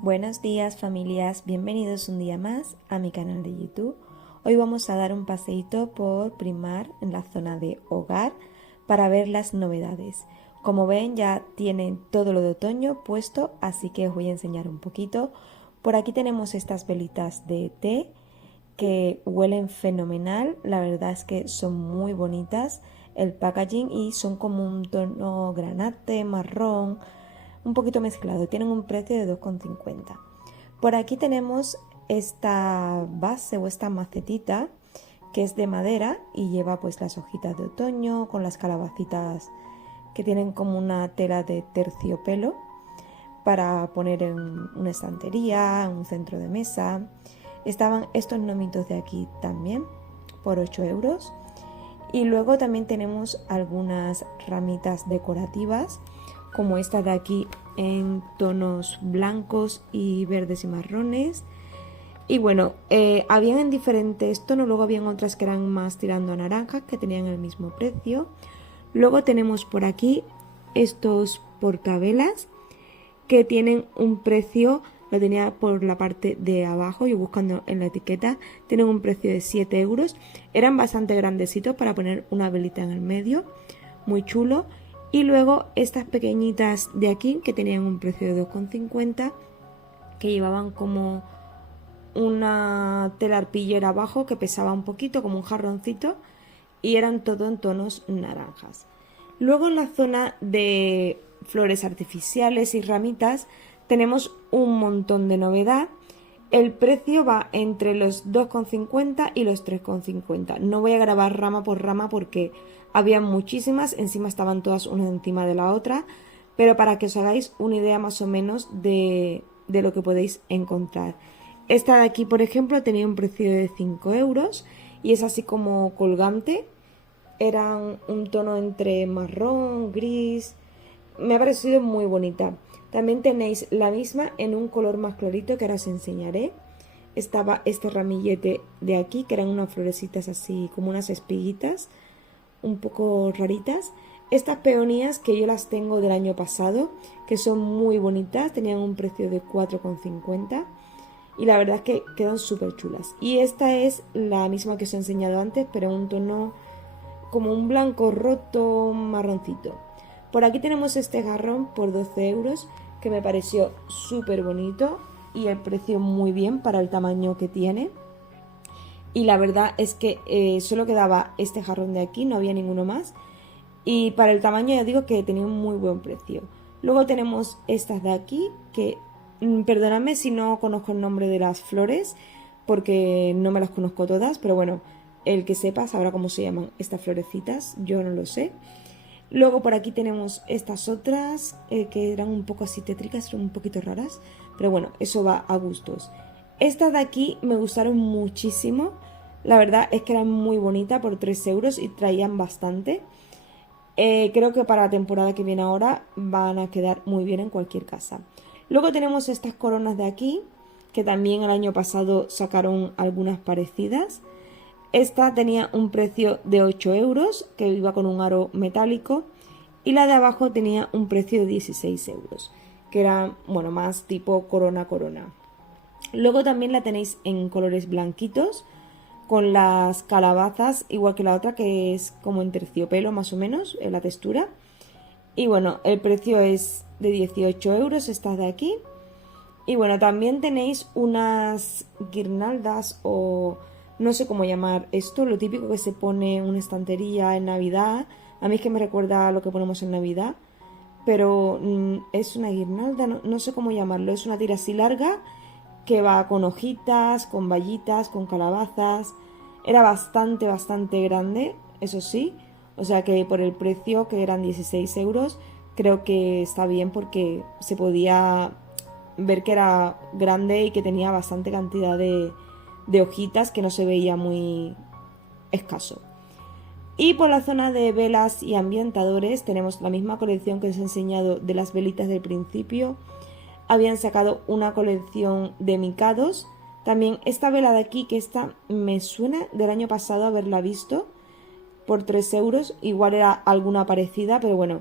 Buenos días familias, bienvenidos un día más a mi canal de YouTube. Hoy vamos a dar un paseíto por Primark en la zona de hogar para ver las novedades. Como ven ya tienen todo lo de otoño puesto, así que os voy a enseñar un poquito. Por aquí tenemos estas velitas de té que huelen fenomenal, la verdad es que son muy bonitas el packaging y son como un tono granate, marrón, un poquito mezclado, tienen un precio de 2,50. Por aquí tenemos esta base o esta macetita que es de madera y lleva pues las hojitas de otoño con las calabacitas que tienen como una tela de terciopelo para poner en una estantería, en un centro de mesa. Estaban estos gnomitos de aquí también por 8 euros. Y luego también tenemos algunas ramitas decorativas como esta de aquí en tonos blancos y verdes y marrones. Y bueno, habían en diferentes tonos, luego habían otras que eran más tirando a naranja que tenían el mismo precio. Luego tenemos por aquí estos portavelas que tienen un precio, lo tenía por la parte de abajo, yo buscando en la etiqueta, tienen un precio de 7 euros. Eran bastante grandecitos para poner una velita en el medio, muy chulo. Y luego estas pequeñitas de aquí que tenían un precio de 2,50, que llevaban como una tela arpillera abajo que pesaba un poquito, como un jarroncito, y eran todo en tonos naranjas. Luego en la zona de flores artificiales y ramitas tenemos un montón de novedad. El precio va entre los 2,50 y los 3,50. No voy a grabar rama por rama porque había muchísimas, encima estaban todas una encima de la otra, pero para que os hagáis una idea más o menos de lo que podéis encontrar. Esta de aquí, por ejemplo, tenía un precio de 5 euros y es así como colgante. Eran un tono entre marrón, gris. Me ha parecido muy bonita. También tenéis la misma en un color más clarito que ahora os enseñaré. Estaba este ramillete de aquí, que eran unas florecitas así, como unas espiguitas, un poco raritas. Estas peonías que yo las tengo del año pasado, que son muy bonitas, tenían un precio de 4,50 y la verdad es que quedan súper chulas. Y esta es la misma que os he enseñado antes, pero en un tono como un blanco roto, marroncito. Por aquí tenemos este jarrón por 12 euros que me pareció súper bonito y el precio muy bien para el tamaño que tiene. Y la verdad es que solo quedaba este jarrón de aquí, no había ninguno más. Y para el tamaño ya digo que tenía un muy buen precio. Luego tenemos estas de aquí que, perdonadme si no conozco el nombre de las flores porque no me las conozco todas, pero bueno, el que sepa sabrá cómo se llaman estas florecitas, yo no lo sé. Luego por aquí tenemos estas otras que eran un poco así tétricas, un poquito raras, pero bueno, eso va a gustos. Estas de aquí me gustaron muchísimo, la verdad es que eran muy bonitas por 3 euros y traían bastante. Creo que para la temporada que viene ahora van a quedar muy bien en cualquier casa. Luego tenemos estas coronas de aquí, que también el año pasado sacaron algunas parecidas. Esta tenía un precio de 8 euros, que iba con un aro metálico, y la de abajo tenía un precio de 16 euros, que era, bueno, más tipo corona. Luego también la tenéis en colores blanquitos, con las calabazas, igual que la otra, que es como en terciopelo más o menos, en la textura. Y bueno, el precio es de 18 euros, esta de aquí. Y bueno, también tenéis unas guirnaldas o no sé cómo llamar esto, lo típico que se pone en una estantería en Navidad. A mí es que me recuerda a lo que ponemos en Navidad, pero es una guirnalda, no sé cómo llamarlo, es una tira así larga que va con hojitas, con vallitas, con calabazas. Era bastante grande, eso sí, o sea que por el precio, que eran 16 euros, creo que está bien porque se podía ver que era grande y que tenía bastante cantidad de hojitas, que no se veía muy escaso. Y por la zona de velas y ambientadores tenemos la misma colección que os he enseñado de las velitas del principio. Habían sacado una colección de micados. También esta vela de aquí, que esta me suena del año pasado haberla visto por 3 euros. Igual era alguna parecida, pero bueno,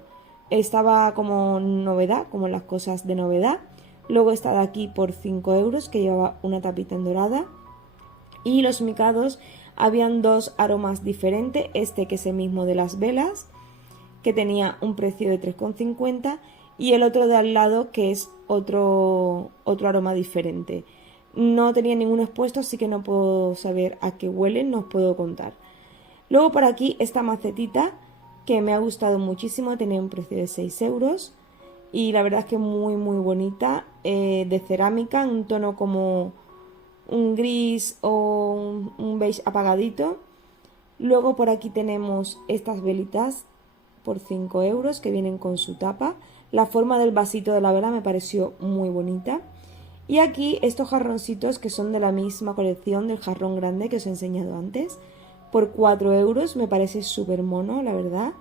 estaba como novedad, como las cosas de novedad. Luego esta de aquí por 5 euros, que llevaba una tapita en dorada. Y los micados, habían dos aromas diferentes, este que es el mismo de las velas, que tenía un precio de 3,50, y el otro de al lado, que es otro aroma diferente. No tenía ninguno expuesto, así que no puedo saber a qué huelen, no os puedo contar. Luego por aquí esta macetita, que me ha gustado muchísimo, tenía un precio de 6 euros. Y la verdad es que muy bonita, de cerámica, en un tono como un gris o un beige apagadito. Luego por aquí tenemos estas velitas por 5 euros que vienen con su tapa. La forma del vasito de la vela me pareció muy bonita. Y aquí estos jarroncitos que son de la misma colección del jarrón grande que os he enseñado antes. Por 4 euros, me parece súper mono, la verdad.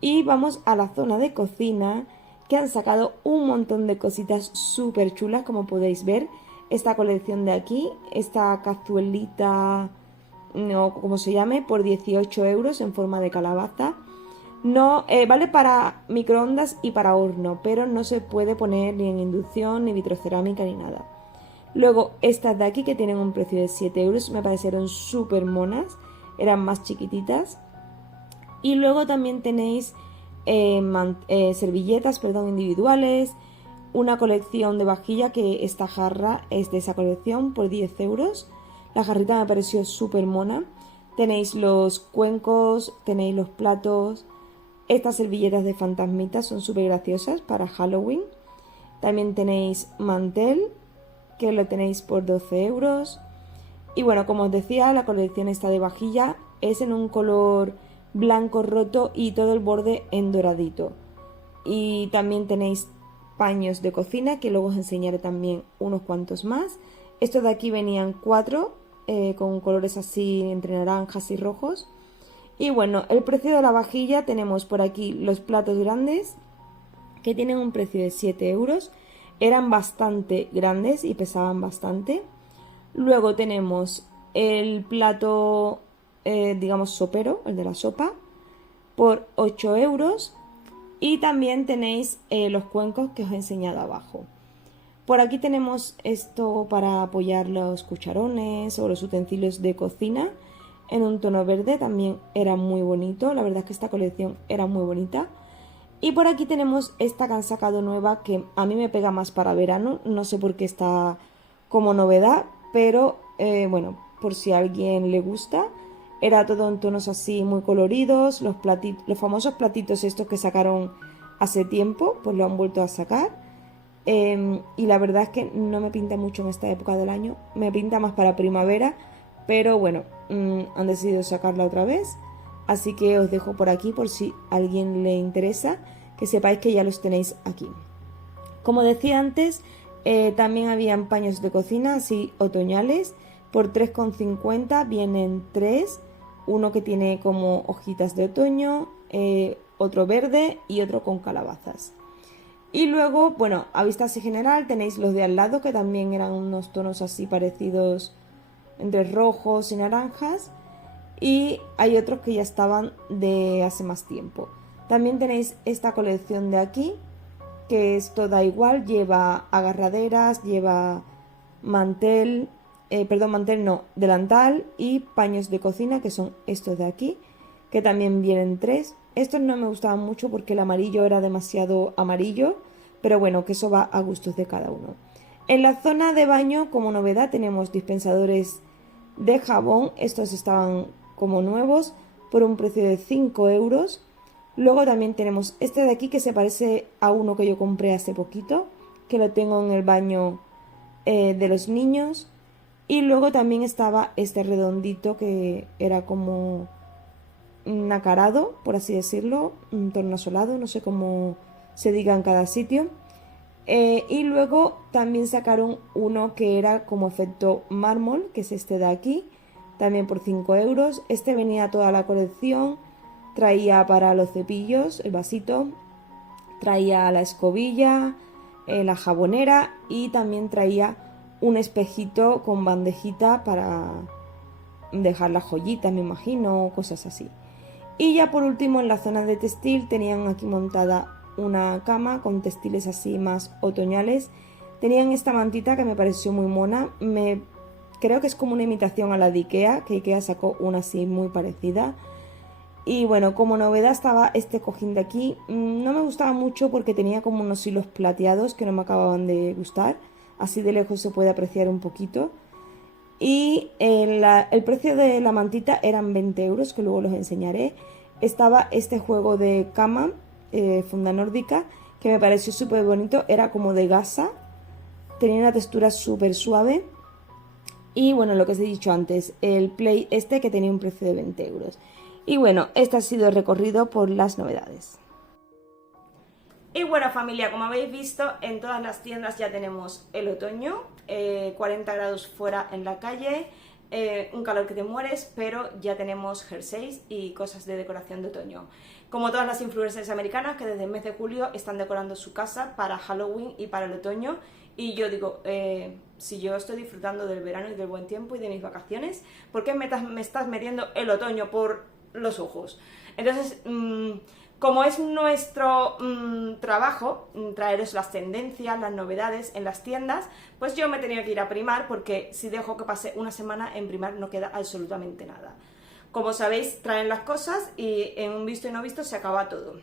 Y vamos a la zona de cocina, que han sacado un montón de cositas súper chulas, como podéis ver. Esta colección de aquí, esta cazuelita, no como se llame, por 18 euros en forma de calabaza. No, vale para microondas y para horno, pero no se puede poner ni en inducción, ni vitrocerámica, ni nada. Luego estas de aquí, que tienen un precio de 7 euros, me parecieron súper monas, eran más chiquititas. Y luego también tenéis servilletas, individuales, una colección de vajilla, que esta jarra es de esa colección, por 10 euros. La jarrita me pareció súper mona. Tenéis los cuencos, tenéis los platos. Estas servilletas de fantasmitas son súper graciosas para Halloween. También tenéis mantel, que lo tenéis por 12 euros. Y bueno, como os decía, la colección esta de vajilla es en un color blanco roto y todo el borde en doradito. Y también tenéis paños de cocina, que luego os enseñaré también unos cuantos más. Estos de aquí venían 4, con colores así entre naranjas y rojos. Y bueno, el precio de la vajilla, tenemos por aquí los platos grandes, que tienen un precio de 7 euros. Eran bastante grandes y pesaban bastante. Luego tenemos el plato, digamos, sopero, el de la sopa, por 8 euros. Y también tenéis los cuencos que os he enseñado abajo. Por aquí tenemos esto para apoyar los cucharones o los utensilios de cocina, en un tono verde, también era muy bonito. La verdad es que esta colección era muy bonita. Y por aquí tenemos esta que han sacado nueva, que a mí me pega más para verano, no sé por qué está como novedad, pero bueno, por si a alguien le gusta. Era todo en tonos así muy coloridos, los famosos platitos estos que sacaron hace tiempo, pues lo han vuelto a sacar. Y la verdad es que no me pinta mucho en esta época del año, me pinta más para primavera, pero bueno, han decidido sacarla otra vez. Así que os dejo por aquí por si a alguien le interesa, que sepáis que ya los tenéis aquí. Como decía antes, también habían paños de cocina así otoñales. Por 3,50 vienen 3. Uno que tiene como hojitas de otoño, otro verde y otro con calabazas. Y luego, bueno, a vista así general tenéis los de al lado, que también eran unos tonos así parecidos entre rojos y naranjas. Y hay otros que ya estaban de hace más tiempo. También tenéis esta colección de aquí, que es toda igual, lleva agarraderas, lleva mantel, delantal y paños de cocina, que son estos de aquí, que también vienen 3. Estos no me gustaban mucho porque el amarillo era demasiado amarillo, pero bueno, que eso va a gustos de cada uno. En la zona de baño, como novedad, tenemos dispensadores de jabón. Estos estaban como nuevos por un precio de 5 euros. Luego también tenemos este de aquí, que se parece a uno que yo compré hace poquito, que lo tengo en el baño de los niños. Y luego también estaba este redondito, que era como nacarado, por así decirlo, un tornasolado, no sé cómo se diga en cada sitio. Y luego también sacaron uno que era como efecto mármol, que es este de aquí, también por 5 euros. Este venía toda la colección, traía para los cepillos el vasito, traía la escobilla, la jabonera, y también traía un espejito con bandejita para dejar las joyitas, me imagino, cosas así. Y ya por último, en la zona de textil tenían aquí montada una cama con textiles así más otoñales Tenían esta mantita que me pareció muy mona. Creo que es como una imitación a la de Ikea, que Ikea sacó una así muy parecida. Y bueno, como novedad estaba este cojín de aquí. No me gustaba mucho porque tenía como unos hilos plateados que no me acababan de gustar. Así de lejos se puede apreciar un poquito. Y el precio de la mantita eran 20 euros, que luego los enseñaré. Estaba este juego de cama, funda nórdica, que me pareció súper bonito. Era como de gasa, tenía una textura súper suave. Y bueno, lo que os he dicho antes, el Play este que tenía un precio de 20 euros. Y bueno, este ha sido el recorrido por las novedades. Y bueno, familia, como habéis visto, en todas las tiendas ya tenemos el otoño, 40 grados fuera en la calle, un calor que te mueres, pero ya tenemos jerseys y cosas de decoración de otoño. Como todas las influencers americanas que desde el mes de julio están decorando su casa para Halloween y para el otoño. Y yo digo, si yo estoy disfrutando del verano y del buen tiempo y de mis vacaciones, ¿por qué me estás metiendo el otoño por los ojos? Entonces, como es nuestro trabajo traeros las tendencias, las novedades en las tiendas, pues yo me tenía que ir a Primark, porque si dejo que pase una semana en Primark no queda absolutamente nada. Como sabéis, traen las cosas y en un visto y no visto se acaba todo.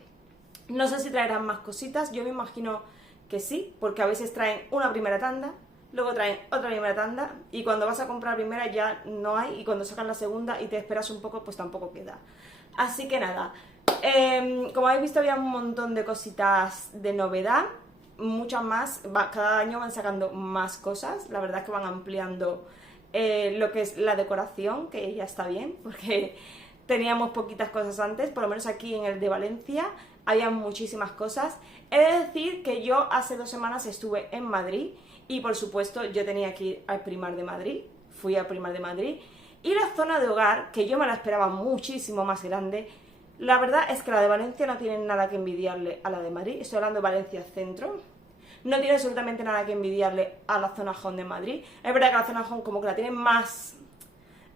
No sé si traerán más cositas, yo me imagino que sí, porque a veces traen una primera tanda, luego traen otra primera tanda, y cuando vas a comprar primera ya no hay, y cuando sacan la segunda y te esperas un poco, pues tampoco queda. Así que nada, como habéis visto había un montón de cositas de novedad, muchas más, cada año van sacando más cosas, la verdad es que van ampliando lo que es la decoración, que ya está bien, porque teníamos poquitas cosas antes, por lo menos aquí en el de Valencia había muchísimas cosas. He de decir que yo hace 2 semanas estuve en Madrid y por supuesto yo tenía que ir al Primark de Madrid, fui al Primark de Madrid, y la zona de hogar, que yo me la esperaba muchísimo más grande, la verdad es que la de Valencia no tiene nada que envidiarle a la de Madrid, estoy hablando de Valencia Centro, no tiene absolutamente nada que envidiarle a la zona Home de Madrid. Es verdad que la zona Home como que la tiene más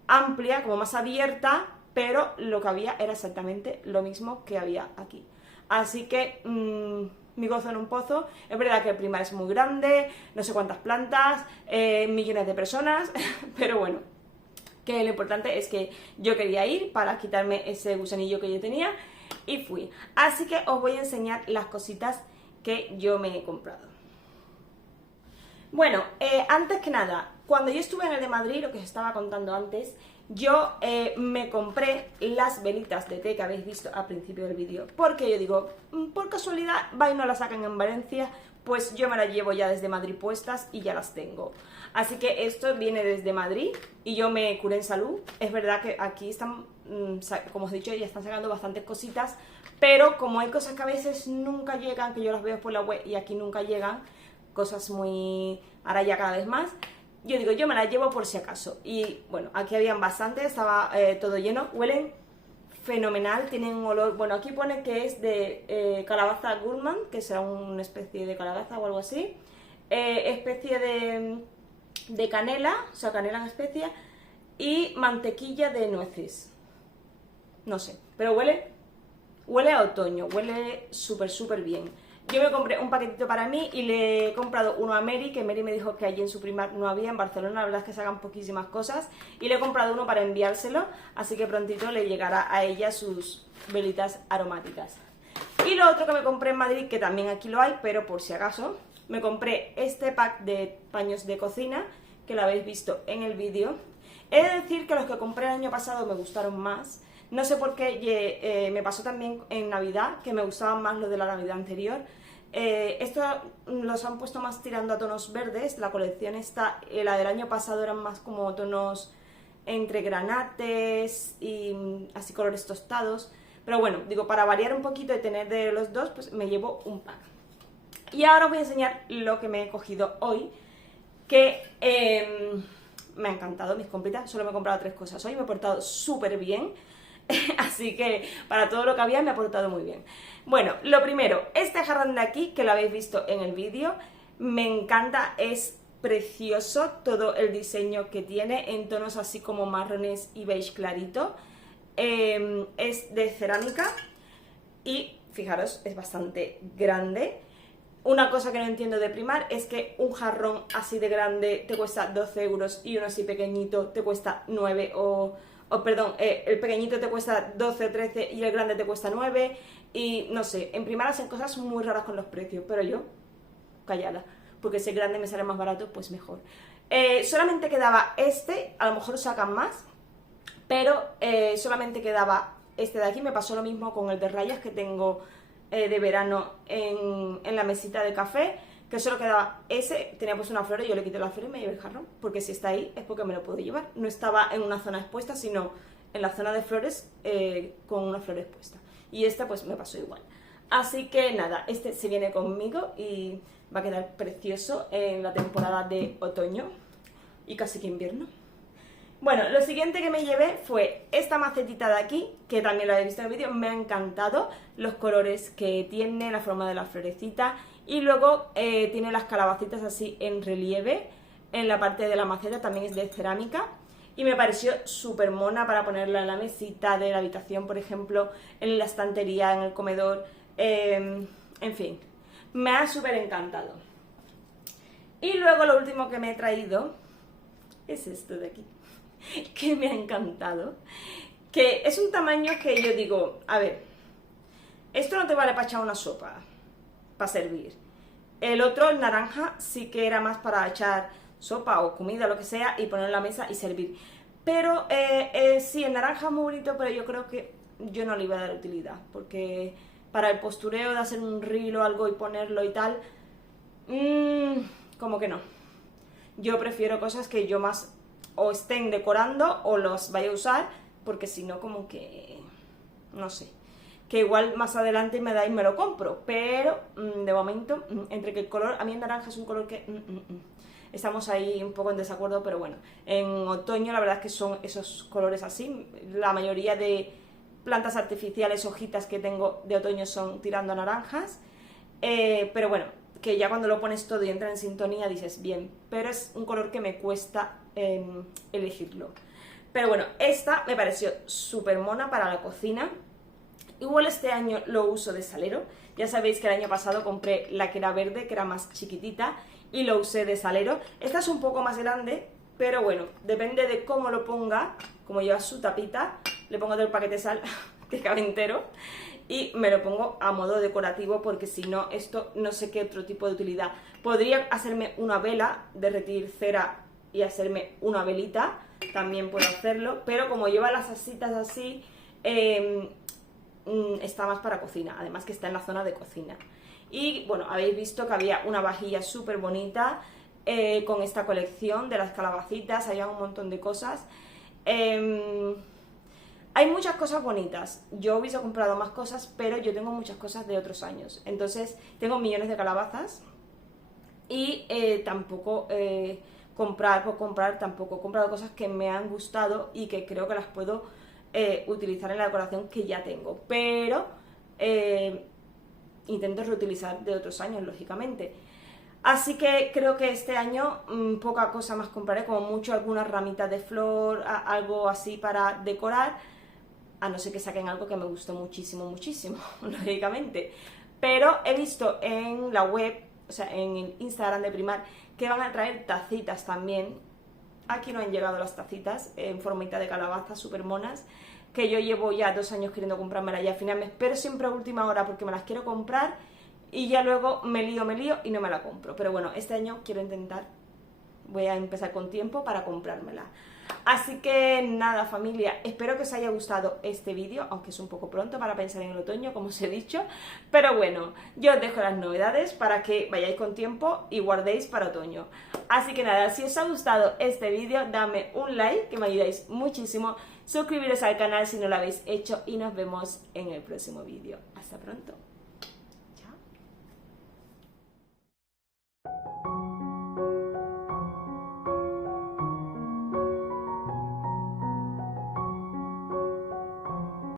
amplia, como más abierta, pero lo que había era exactamente lo mismo que había aquí. Así que mi gozo en un pozo. Es verdad que el Primark es muy grande, no sé cuántas plantas, millones de personas, pero bueno, que lo importante es que yo quería ir para quitarme ese gusanillo que yo tenía y fui. Así que os voy a enseñar las cositas que yo me he comprado. Bueno, antes que nada, cuando yo estuve en el de Madrid, lo que os estaba contando antes, yo me compré las velitas de té que habéis visto al principio del vídeo, porque yo digo, por casualidad, va y no las sacan en Valencia, pues yo me las llevo ya desde Madrid puestas y ya las tengo. Así que esto viene desde Madrid y yo me curé en salud. Es verdad que aquí están, como os he dicho, ya están sacando bastantes cositas, pero como hay cosas que a veces nunca llegan, que yo las veo por la web y aquí nunca llegan, cosas muy... ahora ya cada vez más, yo digo, yo me las llevo por si acaso. Y bueno, aquí habían bastantes, estaba todo lleno, huelen fenomenal, tienen un olor, bueno, aquí pone que es de calabaza gourmand, que será una especie de calabaza o algo así, especie de canela, o sea, canela en especia, y mantequilla de nueces, no sé, pero huele a otoño, huele súper bien. Yo me compré un paquetito para mí y le he comprado uno a Mary, que Mary me dijo que allí en su Primark no había, en Barcelona la verdad es que sacan poquísimas cosas, y le he comprado uno para enviárselo, así que prontito le llegará a ella sus velitas aromáticas. Y lo otro que me compré en Madrid, que también aquí lo hay, pero por si acaso, me compré este pack de paños de cocina, que lo habéis visto en el vídeo. He de decir que los que compré el año pasado me gustaron más. No sé por qué, me pasó también en Navidad, que me gustaban más los de la Navidad anterior. Estos los han puesto más tirando a tonos verdes, la colección esta, la del año pasado eran más como tonos entre granates y así colores tostados. Pero bueno, digo, para variar un poquito y tener de los dos, pues me llevo un pack. Y ahora os voy a enseñar lo que me he cogido hoy, que me ha encantado mis compritas, solo me he comprado 3 cosas hoy, me he portado súper bien. Así que para todo lo que había me ha portado muy bien. Bueno, lo primero, este jarrón de aquí, que lo habéis visto en el vídeo, me encanta, es precioso todo el diseño que tiene en tonos así como marrones y beige clarito. Es de cerámica y fijaros, es bastante grande. Una cosa que no entiendo de Primark es que un jarrón así de grande te cuesta 12 euros y uno así pequeñito te cuesta 9 perdón, el pequeñito te cuesta 12 o 13 y el grande te cuesta 9 y no sé, en Primark hacen cosas muy raras con los precios, pero yo, callada, porque si el grande me sale más barato, pues mejor. Solamente quedaba este, a lo mejor sacan más, pero solamente quedaba este de aquí. Me pasó lo mismo con el de rayas que tengo de verano en la mesita de café, que solo quedaba ese, tenía pues una flor y yo le quité la flor y me llevé el jarrón, porque si está ahí es porque me lo puedo llevar. No estaba en una zona expuesta, sino en la zona de flores con una flor expuesta. Y este pues me pasó igual. Así que nada, este se viene conmigo y va a quedar precioso en la temporada de otoño y casi que invierno. Bueno, lo siguiente que me llevé fue esta macetita de aquí, que también lo habéis visto en el vídeo, me ha encantado los colores que tiene, la forma de la florecita, y luego tiene las calabacitas así en relieve en la parte de la maceta, también es de cerámica, y me pareció súper mona para ponerla en la mesita de la habitación, por ejemplo, en la estantería, en el comedor, en fin, me ha súper encantado. Y luego lo último que me he traído es esto de aquí, que me ha encantado, que es un tamaño que yo digo, a ver, esto no te vale para echar una sopa, para servir. El otro, el naranja, sí que era más para echar sopa o comida, lo que sea, y poner en la mesa y servir. Pero sí, el naranja es muy bonito, pero yo creo que yo no le iba a dar utilidad, porque para el postureo de hacer un reel o algo y ponerlo y tal, como que no. Yo prefiero cosas que yo más o estén decorando o los vaya a usar, porque si no como que, no sé, que igual más adelante me da y me lo compro, pero de momento, entre que el color, a mí el naranja es un color que estamos ahí un poco en desacuerdo, pero bueno, en otoño la verdad es que son esos colores así, la mayoría de plantas artificiales, hojitas que tengo de otoño son tirando a naranjas, pero bueno, que ya cuando lo pones todo y entra en sintonía dices bien, pero es un color que me cuesta elegirlo. Pero bueno, esta me pareció súper mona para la cocina. Igual este año lo uso de salero. Ya sabéis que el año pasado compré la que era verde, que era más chiquitita, y lo usé de salero. Esta es un poco más grande, pero bueno, depende de cómo lo ponga. Como lleva su tapita, le pongo todo el paquete de sal, que cabe entero, y me lo pongo a modo decorativo, porque si no, esto no sé qué otro tipo de utilidad. Podría hacerme una vela, derretir cera y hacerme una velita, también puedo hacerlo, pero como lleva las asitas así, está más para cocina, además que está en la zona de cocina. Y bueno, habéis visto que había una vajilla súper bonita con esta colección de las calabacitas, había un montón de cosas. Hay muchas cosas bonitas. Yo hubiese comprado más cosas, pero yo tengo muchas cosas de otros años. Entonces, tengo millones de calabazas y tampoco por comprar, tampoco he comprado cosas que me han gustado y que creo que las puedo utilizar en la decoración que ya tengo. Pero intento reutilizar de otros años, lógicamente. Así que creo que este año poca cosa más compraré, como mucho algunas ramitas de flor, algo así para decorar, a no ser que saquen algo que me gustó muchísimo, muchísimo, lógicamente. Pero he visto en la web, o sea, en el Instagram de Primark, que van a traer tacitas también. Aquí no han llegado las tacitas en formita de calabaza, súper monas, que yo llevo ya 2 años queriendo comprármelas y al final me espero siempre a última hora porque me las quiero comprar y ya luego me lío y no me la compro. Pero bueno, este año quiero intentar, voy a empezar con tiempo para comprármela. Así que nada, familia, espero que os haya gustado este vídeo, aunque es un poco pronto para pensar en el otoño, como os he dicho. Pero bueno, yo os dejo las novedades para que vayáis con tiempo y guardéis para otoño. Así que nada, si os ha gustado este vídeo, dame un like, que me ayudáis muchísimo. Suscribiros al canal si no lo habéis hecho y nos vemos en el próximo vídeo. Hasta pronto.